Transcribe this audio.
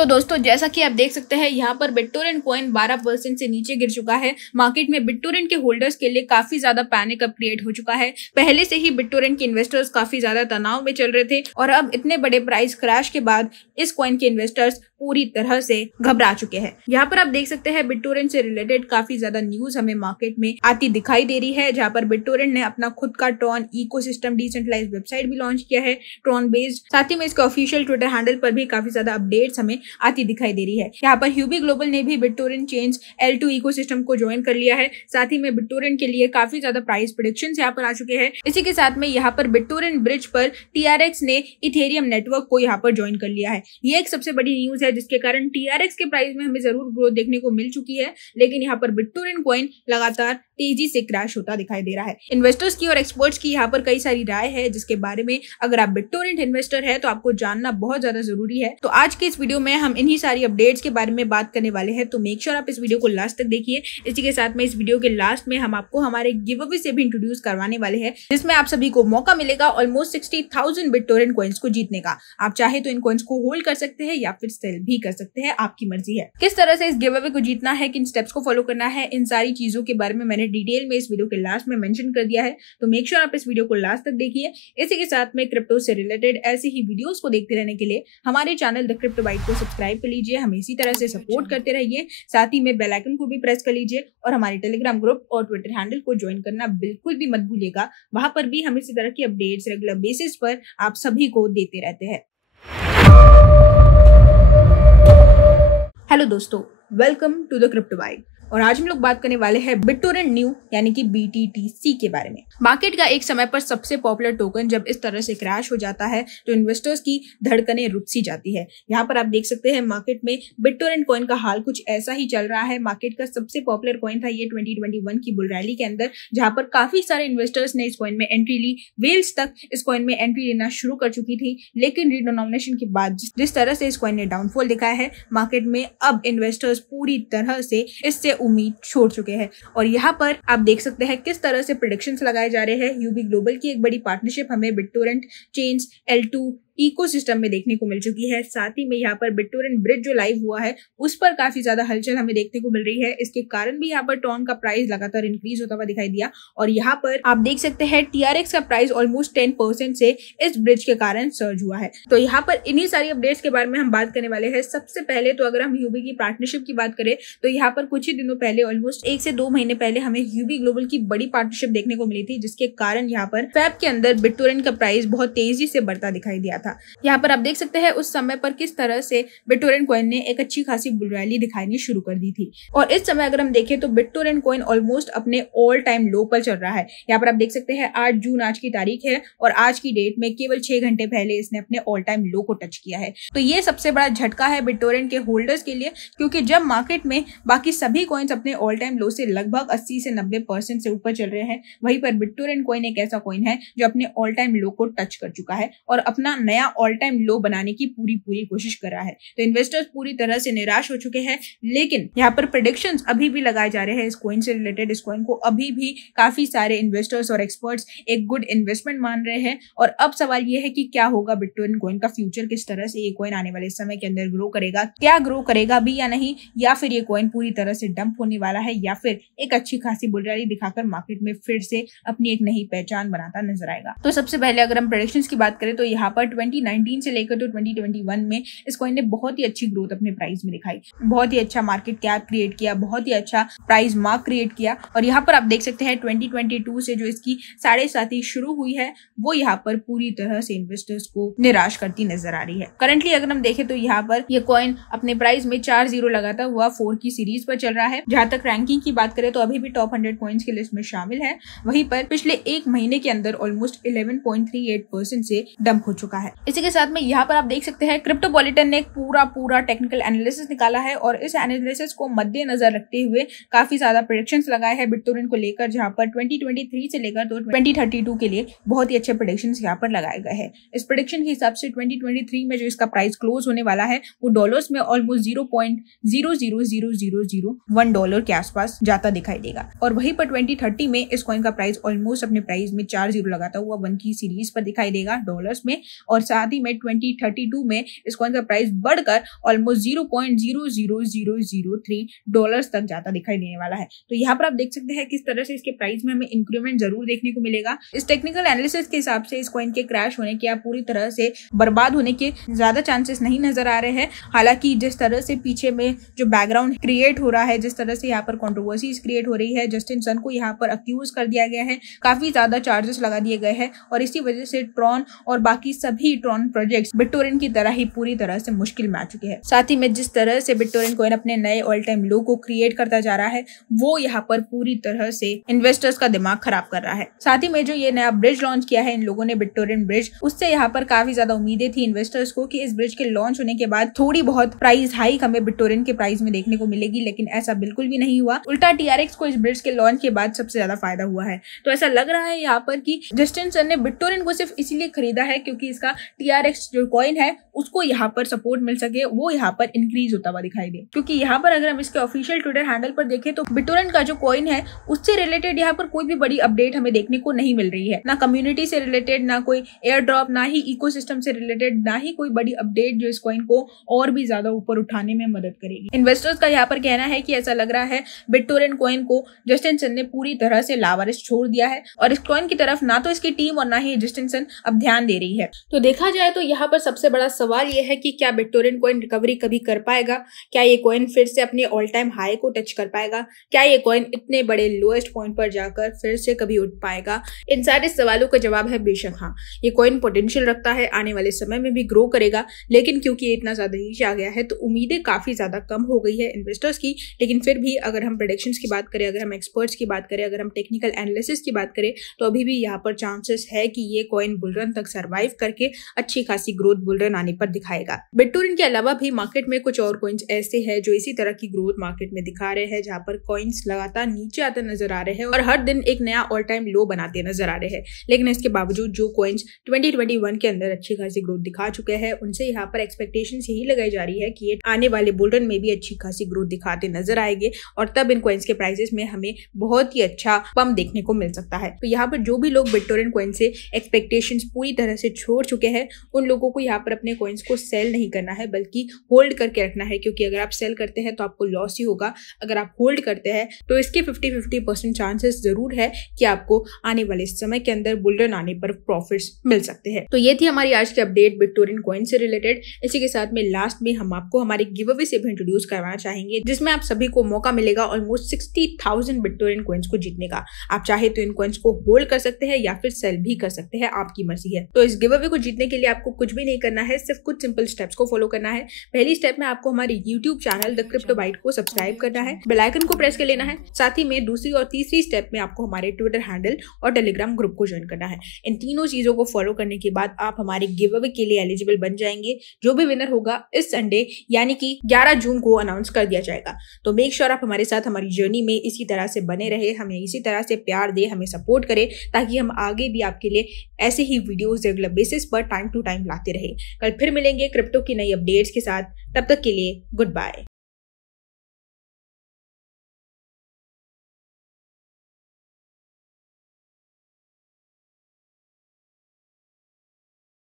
तो दोस्तों जैसा कि आप देख सकते हैं यहाँ पर बिटटोरेंट कॉइन 12% से नीचे गिर चुका है। मार्केट में बिटटोरेंट के होल्डर्स के लिए काफी ज्यादा पैनिक अब क्रिएट हो चुका है। पहले से ही बिटटोरेंट के इन्वेस्टर्स काफी ज्यादा तनाव में चल रहे थे और अब इतने बड़े प्राइस क्रैश के बाद इस कॉइन के इन्वेस्टर्स पूरी तरह से घबरा चुके हैं। यहाँ पर आप देख सकते हैं बिटटोरेंट से रिलेटेड काफी ज्यादा न्यूज हमें मार्केट में आती दिखाई दे रही है, जहाँ पर बिटटोरेंट ने अपना खुद का ट्रॉन इकोसिस्टम डिसेंट्रलाइज्ड वेबसाइट भी लॉन्च किया है, ट्रॉन बेस्ड। साथ ही में इसके ऑफिशियल ट्विटर हैंडल पर भी काफी ज्यादा अपडेट्स हमें आती दिखाई दे रही है। यहाँ पर ह्यूबी ग्लोबल ने भी बिटटोरेंट चेंज L2 इकोसिस्टम को ज्वाइन कर लिया है। साथ ही में बिटटोरेंट के लिए काफी ज्यादा प्राइस प्रेडिक्शंस यहाँ पर आ चुके हैं। इसी के साथ में यहाँ पर बिटटोरेंट ब्रिज पर TRX ने इथेरियम नेटवर्क को यहाँ पर ज्वाइन कर लिया है। ये एक सबसे बड़ी न्यूज है, जिसके कारण TRX के प्राइस में हमें जरूर ग्रोथ देखने को मिल चुकी है, लेकिन यहाँ पर बिटटोरेंट कॉइन लगातार तेजी से क्रैश होता दिखाई दे रहा है। इन्वेस्टर्स की और एक्सपर्ट्स की यहाँ पर कई सारी राय है, जिसके बारे में अगर आप बिटटोरेंट इन्वेस्टर है तो आपको जानना बहुत ज्यादा जरूरी है। तो आज के इस वीडियो में हम इन्हीं सारी अपडेट्स के बारे में बात करने वाले हैं, तो मेक श्योर आप इस वीडियो को लास्ट तक देखिए। इसी के साथ में इस वीडियो के लास्ट में हम आपको हमारे गिव अवे से भी इंट्रोड्यूस करवाने वाले हैं, जिसमें आप सभी को मौका मिलेगा ऑलमोस्ट 60,000 बिटटोरेंट कॉइन्स को जीतने का। आप चाहे तो इन कॉइन्स को होल्ड कर सकते हैं या फिर सेल भी कर सकते हैं, आपकी मर्जी है। किस तरह से इस गिव अवे को जीतना है, किन स्टेप्स को फॉलो करना है, इन सारी चीजों के बारे में मैंने डिटेल में इस वीडियो के लास्ट में मेंशन कर दिया है, तो मेक श्योर आप इस वीडियो को लास्ट तक देखिए। इसी के साथ में क्रिप्टो से रिलेटेड ऐसे ही वीडियोस को देखते रहने के लिए हमारे चैनल द क्रिप्टो बाइट को सब्सक्राइब कर लीजिए, हमें इसी तरह से सपोर्ट करते रहिए। साथ ही में बेल आइकन को भी प्रेस कर लीजिए और हमारे टेलीग्राम ग्रुप और ट्विटर हैंडल को ज्वाइन करना बिल्कुल भी मत भूलिएगा। वहां पर भी हम इसी तरह की अपडेट्स रेगुलर बेसिस पर आप सभी को देते रहते हैं। हेलो दोस्तों, welcome to the Crypto Byte. और आज हम लोग बात करने वाले हैं बिटटोरेंट न्यू यानी कि BTTC के बारे में। मार्केट का एक समय पर सबसे पॉपुलर टोकन जब इस तरह से क्रैश हो जाता है तो इन्वेस्टर्स की धड़कनें रुक सी जाती है। यहाँ पर आप देख सकते हैं मार्केट में बिटटोरेंट कॉइन का हाल कुछ ऐसा ही चल रहा है। मार्केट का सबसे पॉपुलर कॉइन था ये 2021 की बुल रैली के अंदर, जहाँ पर काफी सारे इन्वेस्टर्स ने इस कॉइन में एंट्री ली। वेल्स तक इस कॉइन में एंट्री लेना शुरू कर चुकी थी, लेकिन रीडिनोमिनेशन के बाद जिस तरह से इस कॉइन ने डाउनफॉल दिखाया है, मार्केट में अब इन्वेस्टर्स पूरी तरह से इससे उम्मीद छोड़ चुके हैं। और यहाँ पर आप देख सकते हैं किस तरह से प्रेडिक्शंस लगाए जा रहे हैं। ह्यूबी ग्लोबल की एक बड़ी पार्टनरशिप हमें बिटटोरेंट चेंज L2 इकोसिस्टम में देखने को मिल चुकी है। साथ ही में यहाँ पर बिटटोरेंट ब्रिज जो लाइव हुआ है उस पर काफी ज्यादा हलचल हमें देखने को मिल रही है। इसके कारण भी यहाँ पर ट्रॉन का प्राइस लगातार इंक्रीज होता हुआ दिखाई दिया और यहाँ पर आप देख सकते हैं TRX का प्राइस ऑलमोस्ट 10% से इस ब्रिज के कारण सर्ज हुआ है। तो यहाँ पर इन्हीं सारी अपडेट्स के बारे में हम बात करने वाले हैं। सबसे पहले तो अगर हम ह्यूबी की पार्टनरशिप की बात करें तो यहाँ पर कुछ ही दिनों पहले ऑलमोस्ट 1 से 2 महीने पहले हमें ह्यूबी ग्लोबल की बड़ी पार्टनरशिप देखने को मिली थी, जिसके कारण यहाँ पर फैब के अंदर बिटटोरेंट का प्राइस बहुत तेजी से बढ़ता दिखाई दिया था। यहाँ पर आप देख सकते हैं उस समय पर किस तरह से बिटटोरेंट कॉइन ने एक अच्छी खासी बुल रैली दिखानी शुरू कर दी थी। और इस समय अगर हम देखें तो बिटटोरेंट कॉइन ऑलमोस्ट अपने ऑल टाइम लो पर चल रहा है। यहाँ पर आप देख सकते हैं 8 जून आज की तारीख है और आज की डेट में केवल 6 घंटे पहले इसने अपने ऑल टाइम लो को टच किया है। तो ये सबसे बड़ा झटका है बिटटोरेंट के होल्डर्स के लिए, क्योंकि जब मार्केट में बाकी सभी कॉइन्स अपने ऑल टाइम लो से लगभग 80 से 90% से ऊपर चल रहे हैं, वहीं पर बिटटोरेंट कॉइन एक ऐसा कॉइन है जो अपने ऑल टाइम लो को टच कर चुका है और अपना नया ऑल टाइम लो बनाने की पूरी कोशिश कर रहा है। तो इन्वेस्टर्स पूरी तरह से निराश हो चुके हैं, लेकिन यहाँ पर प्रेडिक्शंस अभी भी लगाए जा रहे हैं इस कॉइन से रिलेटेड। इस कॉइन को अभी भी काफी सारे इन्वेस्टर्स और एक्सपर्ट्स एक गुड इन्वेस्टमेंट मान रहे हैं। और अब सवाल ये है कि क्या होगा बिटटोरेंट कॉइन का फ्यूचर, किस तरह से ये कॉइन आने वाले समय के अंदर ग्रो करेगा, क्या ग्रो करेगा भी या नहीं, या फिर ये कॉइन पूरी तरह से डंप होने वाला है, या फिर एक अच्छी खासी बुल रैली दिखाकर मार्केट में फिर से अपनी एक नई पहचान बनाता नजर आएगा। तो सबसे पहले अगर हम प्रेडिक्शंस की बात करें तो यहाँ पर 2019 से लेकर तो 2021 में इस कॉइन ने बहुत ही अच्छी ग्रोथ अपने प्राइस में दिखाई, बहुत ही अच्छा मार्केट कैप क्रिएट किया, बहुत ही अच्छा प्राइस मार्क क्रिएट किया। और यहाँ पर आप देख सकते हैं 2022 से जो इसकी 7.5 शुरू हुई है वो यहाँ पर पूरी तरह से इन्वेस्टर्स को निराश करती नजर आ रही है। करंटली अगर हम देखें तो यहाँ पर ये कॉइन अपने प्राइस में 4 0 लगाता हुआ 4 की सीरीज पर चल रहा है। जहां तक रैंकिंग की बात करें तो अभी भी टॉप 100 कॉइन्स की लिस्ट में शामिल है। वहीं पर पिछले 1 महीने के अंदर ऑलमोस्ट 11.38% से डंप हो चुका है। इसी के साथ में यहाँ पर आप देख सकते हैं क्रिप्टोपॉलिटन ने एक पूरा टेक्निकल एनालिसिस निकाला है और इस एनालिसिस को मद्देनजर रखते हुए काफी ज्यादा प्रेडिक्शंस लगाए हैं बिटटोरेंट को लेकर, जहां पर 2023 से लेकर तो 2032 के लिए बहुत ही अच्छे प्रेडिक्शंस यहाँ पर लगाए गए हैं। इस प्रेडिक्शन के हिसाब से 2023 में जो इसका प्राइस क्लोज होने वाला है वो डॉलर्स में ऑलमोस्ट $0.00001 के आसपास जाता दिखाई देगा। और वहीं पर 2030 में इस कॉइन का प्राइस ऑलमोस्ट अपने प्राइस में 4 0 लगाता हुआ 1 की सीरीज पर दिखाई देगा डॉलर्स में। और और साथ ही में 2032 में इस कॉइन का प्राइस बढ़कर ऑलमोस्ट $0.00003 तक जाता दिखाई देने वाला है। तो यहाँ पर आप देख सकते हैं किस तरह से इसके प्राइस में हमें इंक्रीमेंट जरूर देखने को मिलेगा। इस टेक्निकल एनालिसिस के हिसाब से इस कॉइन के क्रैश होने के या पूरी तरह से बर्बाद होने के ज्यादा चांसेस नहीं नजर आ रहे हैं। हालांकि जिस तरह से पीछे में जो बैकग्राउंड क्रिएट हो रहा है, जिस तरह से यहाँ पर कंट्रोवर्सीज क्रिएट हो रही है, जस्टिन सन को यहाँ पर अक्यूज कर दिया गया है, काफी ज्यादा चार्जेस लगा दिए गए हैं और इसी वजह से ट्रॉन और बाकी सभी ट्रॉन प्रोजेक्ट्स बिटटोरेंट की तरह ही पूरी तरह से मुश्किल में आ चुके हैं। साथ ही में जिस तरह से बिटटोरेंट कॉइन अपने नए ऑल टाइम लो को क्रिएट करता जा रहा है, वो यहाँ पर पूरी तरह से इन्वेस्टर्स का दिमाग खराब कर रहा है। साथ ही में जो ये नया ब्रिज लॉन्च किया है इन लोगों ने, बिटटोरेंट ब्रिज, उससे यहाँ पर काफी ज्यादा उम्मीदें थी इन्वेस्टर्स को कि इस ब्रिज के लॉन्च होने के बाद थोड़ी बहुत प्राइस हाइक हमें बिटटोरेंट के प्राइस में देखने को मिलेगी, लेकिन ऐसा बिल्कुल भी नहीं हुआ। उल्टा TRX को इस ब्रिज के लॉन्च के बाद सबसे ज्यादा फायदा हुआ है। तो ऐसा लग रहा है यहाँ पर कि जस्टिन सन ने बिटटोरेंट को सिर्फ इसीलिए खरीदा है क्योंकि इसका TRX जो कॉइन है उसको यहाँ पर सपोर्ट मिल सके, वो यहाँ पर इंक्रीज होता हुआ दिखाई दे। क्योंकि यहाँ पर अगर हम इसके ऑफिशियल ट्विटर हैंडल पर देखें तो बिटटोरेंट का जो कॉइन है उससे रिलेटेड यहाँ पर कोई भी बड़ी अपडेट हमें देखने को नहीं मिल रही है। ना कम्युनिटी से रिलेटेड, ना कोई एयर ड्रॉप, ना ही इकोसिस्टम से रिलेटेड, ना ही कोई बड़ी अपडेट जो इस कॉइन को और भी ज्यादा ऊपर उठाने में मदद करेगी। इन्वेस्टर्स का यहाँ पर कहना है कि ऐसा लग रहा है बिटटोरेंट कॉइन को जस्टिन सन ने पूरी तरह से लावारिस छोड़ दिया है और इस कॉइन की तरफ ना तो इसकी टीम और ना ही जस्टिन सन अब ध्यान दे रही है। तो देखा जाए तो यहाँ पर सबसे बड़ा सवाल यह है कि क्या बिटटोरेंट कॉइन रिकवरी कभी कर पाएगा? क्या ये कॉइन फिर से अपने ऑल टाइम हाई को टच कर पाएगा? क्या ये कॉइन इतने बड़े लोएस्ट पॉइंट पर जाकर फिर से कभी उठ पाएगा? इन सारे सवालों का जवाब है बेशक हाँ। ये कॉइन पोटेंशियल रखता है, आने वाले समय में भी ग्रो करेगा, लेकिन क्योंकि ये इतना ज्यादा नीचे आ गया है तो उम्मीदें काफी ज्यादा कम हो गई है इन्वेस्टर्स की। लेकिन फिर भी अगर हम प्रेडिक्शंस की बात करें, अगर हम एक्सपर्ट्स की बात करें, अगर हम टेक्निकल एनालिसिस की बात करें, तो अभी भी यहाँ पर चांसेस है कि ये कॉइन बुलरन तक सर्वाइव करके अच्छी खासी ग्रोथ बुलरन आने पर दिखाएगा। बिटटोरेंट के अलावा भी मार्केट में कुछ और कॉइन्स ऐसे हैं जो इसी तरह की ग्रोथ मार्केट में दिखा रहे हैं, जहाँ पर कॉइन्स लगातार नीचे आते नजर आ रहे हैं और हर दिन एक नया ऑल टाइम लो बनाते नजर आ रहे हैं। लेकिन इसके बावजूद जो कॉइन्स 2021 के अंदर अच्छी खासी ग्रोथ दिखा चुके हैं, उनसे यहाँ पर एक्सपेक्टेशंस यही लगाई जा रही है कि ये आने वाले बुलरन में भी अच्छी खासी ग्रोथ दिखाते नजर आएंगे और तब इन कॉइन्स के प्राइसेस में हमें बहुत ही अच्छा पंप देखने को मिल सकता है। तो यहाँ पर जो भी लोग बिटटोरेंट कॉइन से एक्सपेक्टेशंस पूरी तरह से छोड़ चुके हैं, उन लोगों को यहाँ पर अपने कॉइन्स को सेल नहीं करना है बल्कि होल्ड करके रखना है, क्योंकि अगर आप सेल करते हैं तो आपको लॉस ही होगा। अगर आप होल्ड करते हैं तो इसके 50-50% चांसेस जरूर है कि आपको आने वाले समय के अंदर बुलरन आने पर प्रॉफिट्स मिल सकते हैं। तो ये थी हमारी आज की अपडेट बिटटोरेंट कॉइन से रिलेटेड। इसी के साथ में लास्ट में हम आपको हमारे गिव अवे से भी इंट्रोड्यूस करवाना चाहेंगे, जिसमें आप सभी को मौका मिलेगा ऑलमोस्ट 60,000 बिटटोरेंट कॉइन्स को जीतने का। आप चाहे तो इन कॉइन्स को होल्ड कर सकते हैं या फिर सेल भी कर सकते हैं, आपकी मर्जी है। तो इस गिव अवे को जीतने के लिए आपको कुछ भी नहीं करना है, सिर्फ कुछ सिंपल स्टेप्स को फॉलो करना है। पहली स्टेप में आपको हमारे YouTube channel the Crypto Byte को सब्सक्राइब करना है, बेल आइकन को प्रेस कर लेना है। साथ ही में दूसरी और तीसरी स्टेप में आपको हमारे ट्विटर हैंडल और टेलीग्राम ग्रुप को ज्वाइन करना है। इन तीनों चीजों को फॉलो करने के बाद आप हमारे गिव अवे के लिए एलिजिबल बन जाएंगे। जो भी विनर होगा इस संडे यानी कि 11 जून को अनाउंस कर दिया जाएगा। तो मेक श्योर आप हमारे साथ हमारी जर्नी में इसी तरह से बने रहे, हमें इसी तरह से प्यार दे, हमें सपोर्ट करें, ताकि हम आगे भी आपके लिए ऐसे ही वीडियोस रेगुलर बेसिस पर टाइम टू टाइम लाते रहे। कल फिर मिलेंगे क्रिप्टो की नई अपडेट्स के साथ, तब तक के लिए गुड बाय।